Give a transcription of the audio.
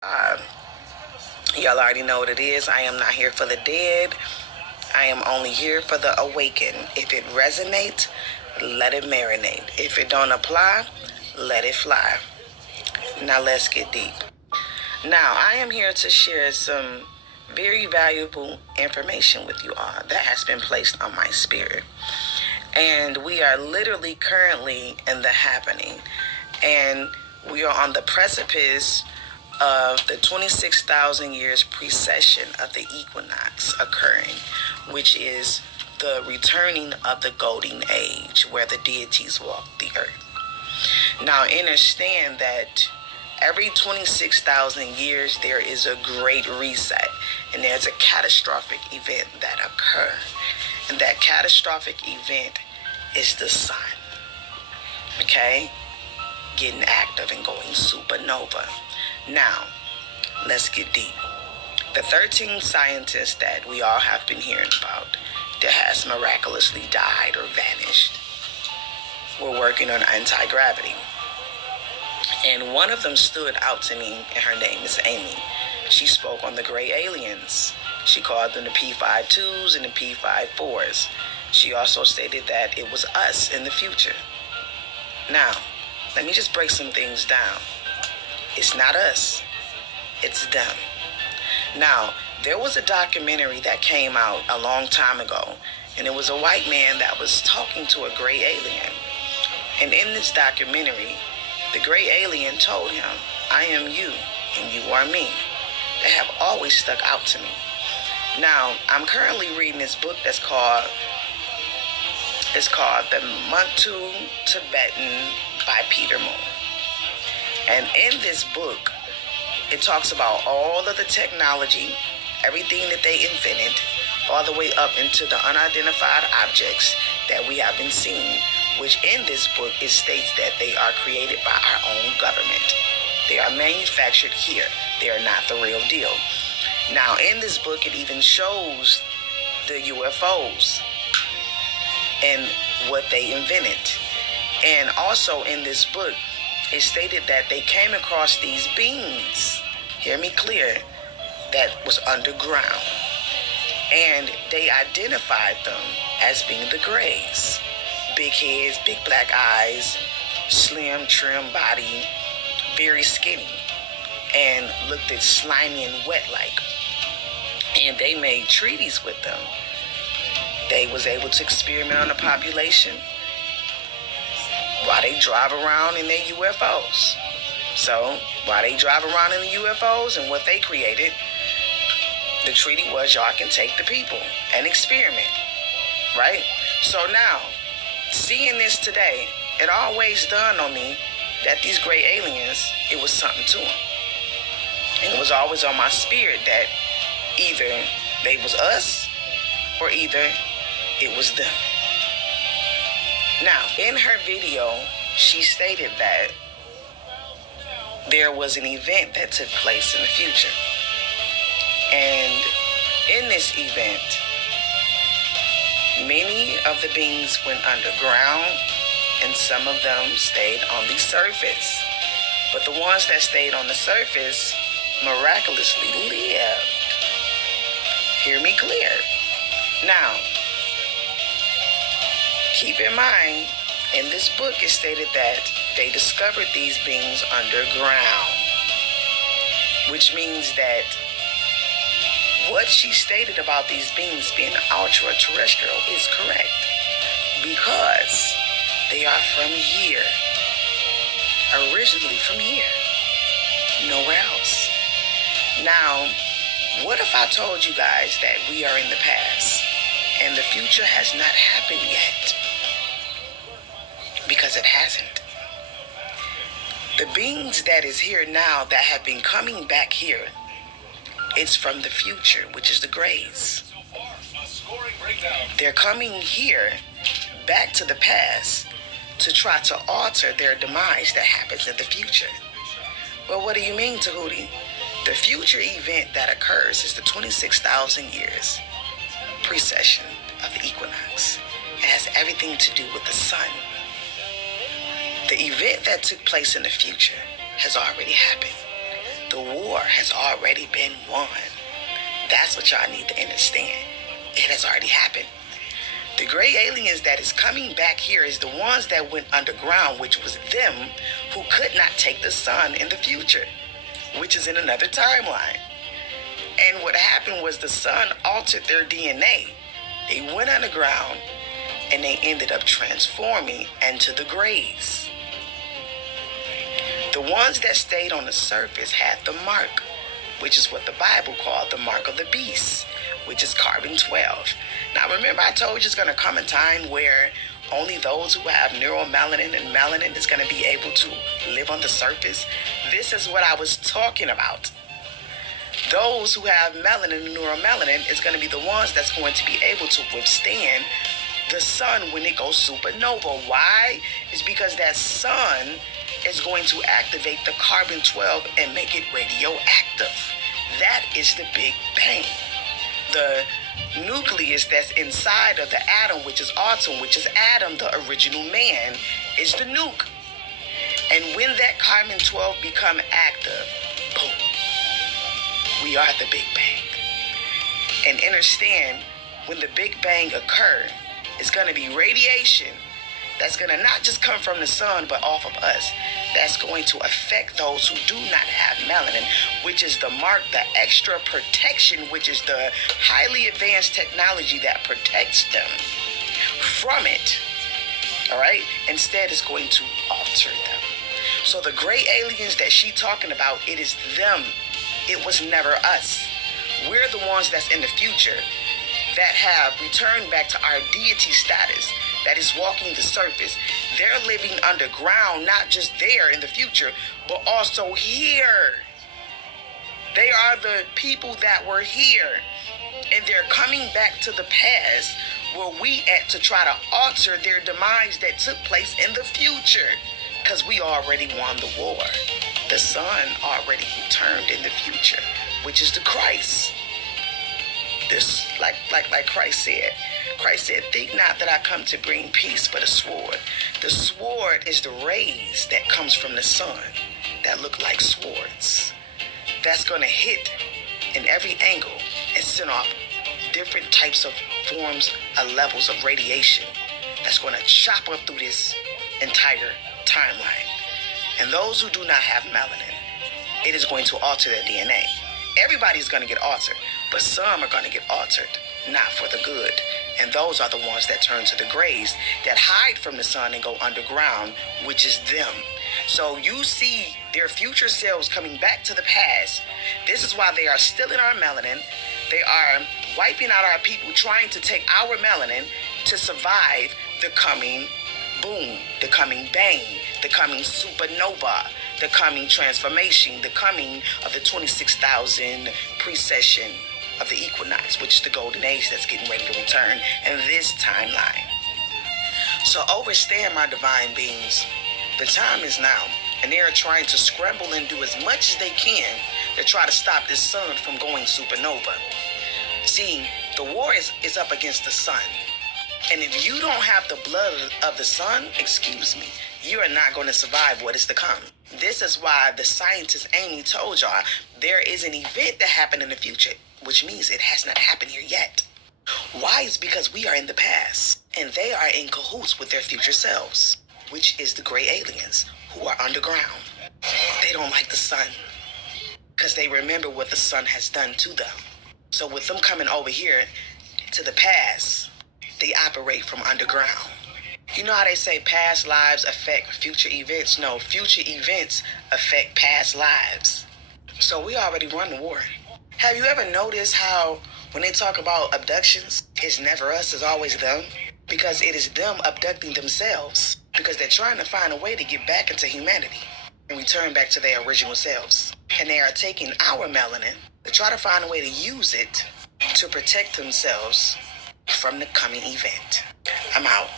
Uh, y'all already know what it is. I am not here for the dead. I am only here for the awakened. If it resonates, let it marinate. If it don't apply, let it fly. Now let's get deep. Now I am here to share some very valuable information with you all that has been placed on my spirit. And we are literally currently in the happening. And we are on the precipice of the 26,000 years precession of the equinox occurring, which is the returning of the golden age where the deities walk the earth. Now understand that every 26,000 years there is a great reset and there's a catastrophic event that occur. And that catastrophic event is the sun. Okay? Getting active and going supernova. Now, let's get deep. The 13 scientists that we all have been hearing about that has miraculously died or vanished were working on anti-gravity. And one of them stood out to me, and her name is Amy. She spoke on the gray aliens. She called them the P52s and the P54s. She also stated that it was us in the future. Now, let me just break some things down. It's not us, it's them. Now, there was a documentary that came out a long time ago, and it was a white man that was talking to a gray alien. And in this documentary, the gray alien told him, I am you, and you are me. They have always stuck out to me. Now, I'm currently reading this book that's called The Muntu Tibetan by Peter Moon. And in this book, it talks about all of the technology, everything that they invented, all the way up into the unidentified objects that we have been seeing, which in this book it states that they are created by our own government. They are manufactured here. They are not the real deal. Now, in this book, it even shows the UFOs and what they invented. And also in this book, it stated that they came across these beings, hear me clear, that was underground. And they identified them as being the Greys. Big heads, big black eyes, slim, trim body, very skinny, and looked at slimy and wet-like. And they made treaties with them. They was able to experiment on the population while they drive around in their UFOs. So, while they drive around in the UFOs and what they created, the treaty was y'all can take the people and experiment, right? So now, seeing this today, it always dawned on me that these gray aliens, it was something to them. And it was always on my spirit that either they was us or either it was them. Now, in her video, she stated that there was an event that took place in the future. And in this event, many of the beings went underground and some of them stayed on the surface. But the ones that stayed on the surface miraculously lived. Hear me clear. Now, keep in mind, in this book it stated that they discovered these beings underground, which means that what she stated about these beings being ultra-terrestrial is correct because they are from here, originally from here, nowhere else. Now, what if I told you guys that we are in the past and the future has not happened yet? Because it hasn't. The beings that is here now that have been coming back here, it's from the future, which is the Greys. They're coming here back to the past to try to alter their demise that happens in the future. Well, what do you mean, Tahuti? The future event that occurs is the 26,000 years precession of the equinox. It has everything to do with the sun. The event that took place in the future has already happened. The war has already been won. That's what y'all need to understand. It has already happened. The gray aliens that is coming back here is the ones that went underground, which was them who could not take the sun in the future, which is in another timeline. And what happened was the sun altered their DNA. They went underground and they ended up transforming into the grays. The ones that stayed on the surface had the mark, which is what the Bible called the mark of the beast, which is carbon 12. Now remember, I told you it's going to come a time where only those who have neuromelanin and melanin is going to be able to live on the surface. This is what I was talking about. Those who have melanin and neuromelanin is going to be the ones that's going to be able to withstand the sun when it goes supernova. Why? It's because that sun is going to activate the carbon 12 and make it radioactive. That is the Big Bang. The nucleus that's inside of the atom, which is Atom, which is Adam, the original man, is the nuke. And when that carbon 12 become active, boom, we are the Big Bang. And understand, when the Big Bang occur, it's going to be radiation that's going to not just come from the sun, but off of us. That's going to affect those who do not have melanin, which is the mark, the extra protection, which is the highly advanced technology that protects them from it. All right? Instead, it's going to alter them. So the gray aliens that she talking about, it is them. It was never us. We're the ones that's in the future that have returned back to our deity status, that is walking the surface. They're living underground, not just there in the future, but also here. They are the people that were here, and they're coming back to the past where we at to try to alter their demise that took place in the future, because we already won the war. The sun already returned in the future, which is the Christ. This, like Christ said. Christ said, think not that I come to bring peace, but a sword. The sword is the rays that comes from the sun that look like swords. That's going to hit in every angle and send off different types of forms of levels of radiation that's going to chop up through this entire timeline. And those who do not have melanin, it is going to alter their DNA. Everybody's going to get altered, but some are going to get altered, not for the good. And those are the ones that turn to the grays, that hide from the sun and go underground, which is them. So you see their future selves coming back to the past. This is why they are still in our melanin. They are wiping out our people, trying to take our melanin to survive the coming boom, the coming bang, the coming supernova, the coming transformation, the coming of the 26,000 precession of the equinox, which is the golden age that's getting ready to return in this timeline. So understand, my divine beings, the time is now, and they are trying to scramble and do as much as they can to try to stop this sun from going supernova. See, the war is up against the sun. And if you don't have the blood of the sun, excuse me, you are not going to survive what is to come. This is why the scientist Amy told y'all there is an event that happened in the future, which means it has not happened here yet. Why? It's because we are in the past, and they are in cahoots with their future selves, which is the gray aliens who are underground. They don't like the sun because they remember what the sun has done to them. So with them coming over here to the past, they operate from underground. You know how they say past lives affect future events? No, future events affect past lives. So we already won the war. Have you ever noticed how when they talk about abductions, it's never us, it's always them? Because it is them abducting themselves. Because they're trying to find a way to get back into humanity and return back to their original selves. And they are taking our melanin to try to find a way to use it to protect themselves from the coming event. I'm out.